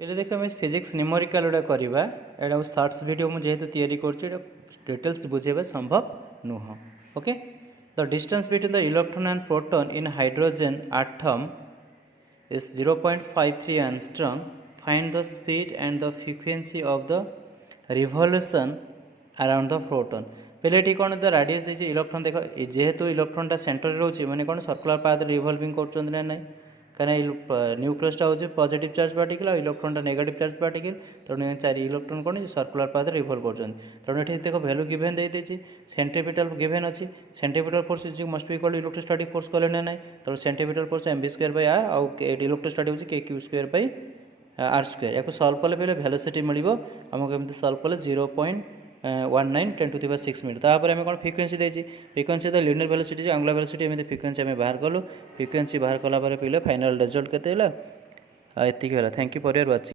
पहले देख आम फिजिक्स न्यूमेरिकल गोटे करवा एटा सर्ट्स वीडियो मुझे तैयारी कर डिटेल्स बुझेबा संभव नुह। Okay the distance between the electron and proton in hydrogen atom is 0.53 angstrom. Find the speed and the frequency of the revolution around the proton. पहले टी कौन द राडियस दे इलेक्ट्रॉन देख जेहेतु इलेक्ट्रॉनटा सेंटर रोचे मैंने कौन सर्कुलर पाथ रिवॉल्विंग कर ना कहीं न्यूक्लियसटा हूँ पॉजिटिव चार्ज पार्टिकल और इलेक्ट्रॉनटा नेगेटिव चार्ज पार्टिकल तेणु चार इलेक्ट्रॉन कौन सर्कुलर पाथ रिवॉल्व कर तेणु ये देख भैल्यू गिभेन देती सेंट्रीपिटल गिभेन अच्छी centripetal force is must be equal electrostatic force कले ना तेणु centripetal force m v square by r आउ इलेक्ट्रोस्टैटिक हूँ k q square by r square या सल्व कले पहले वेलोसिटी मिल आमको एमती सल्व कले 0.19 10⁶ मिनट तापर आम कौन फ्रिक्वेंसी देती फ्रिक्वेंसी तो लिनियर वेलोसिटी एंगुलर वेलोसिटी एमती फ्रिक्वेंसी आम बाहर कलु फ्रिक्वेंसी बाहर कला पहले फाइनल रिजल्ट केते एतिक है। Thank you for your watching.